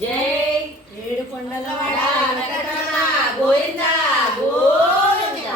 జై ఏడు కొండల గోవింద గోవింద.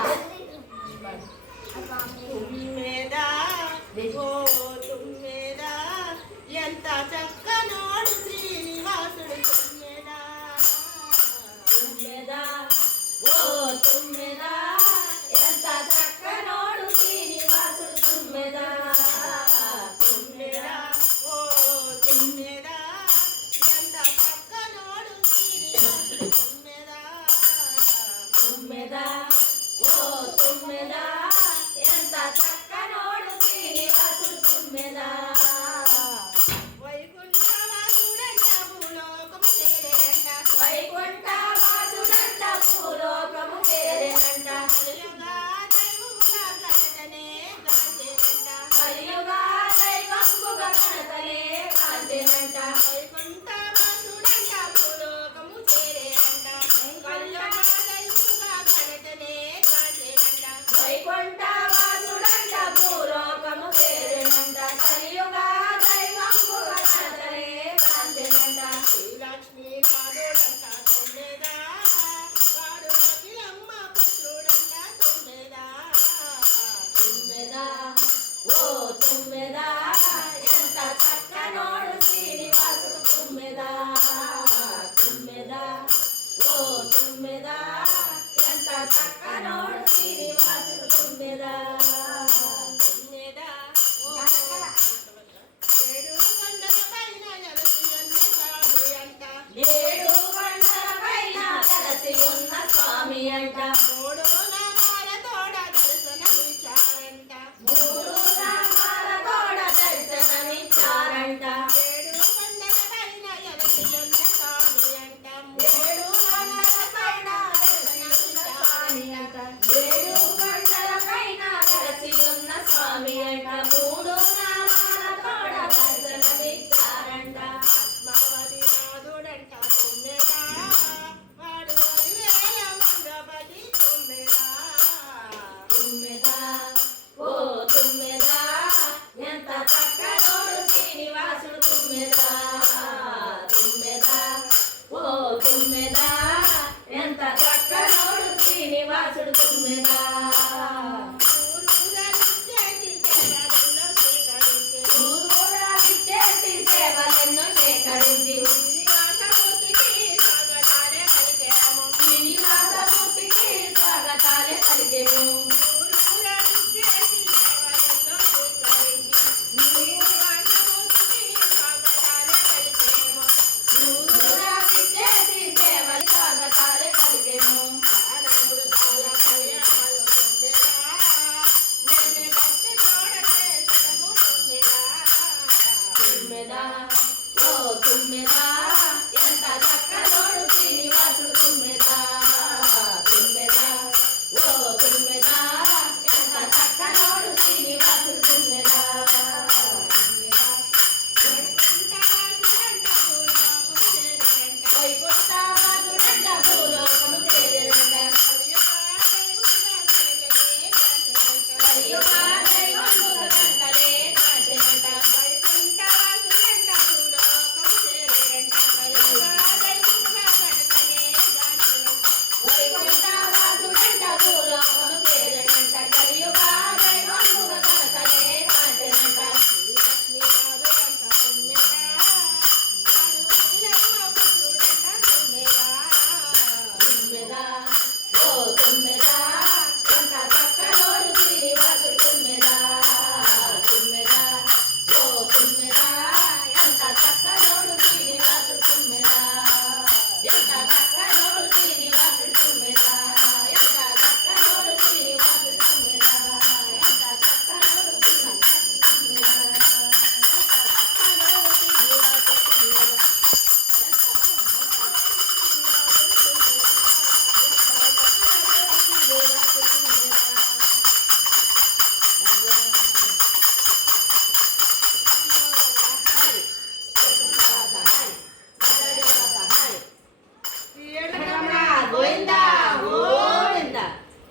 mienta. తుమ్మెదా ఓ తుమ్మెదా ఎంత చక్కనోడు శ్రీనివాసుడు తుమ్మెదా. తుమ్మెదా ఓ తుమ్మెదా ఎంత చక్కనోడు శ్రీనివాసుడు తుమ్మెదా. వైకుంఠవా చూడంట భూలోకము చేరంట కలియుగా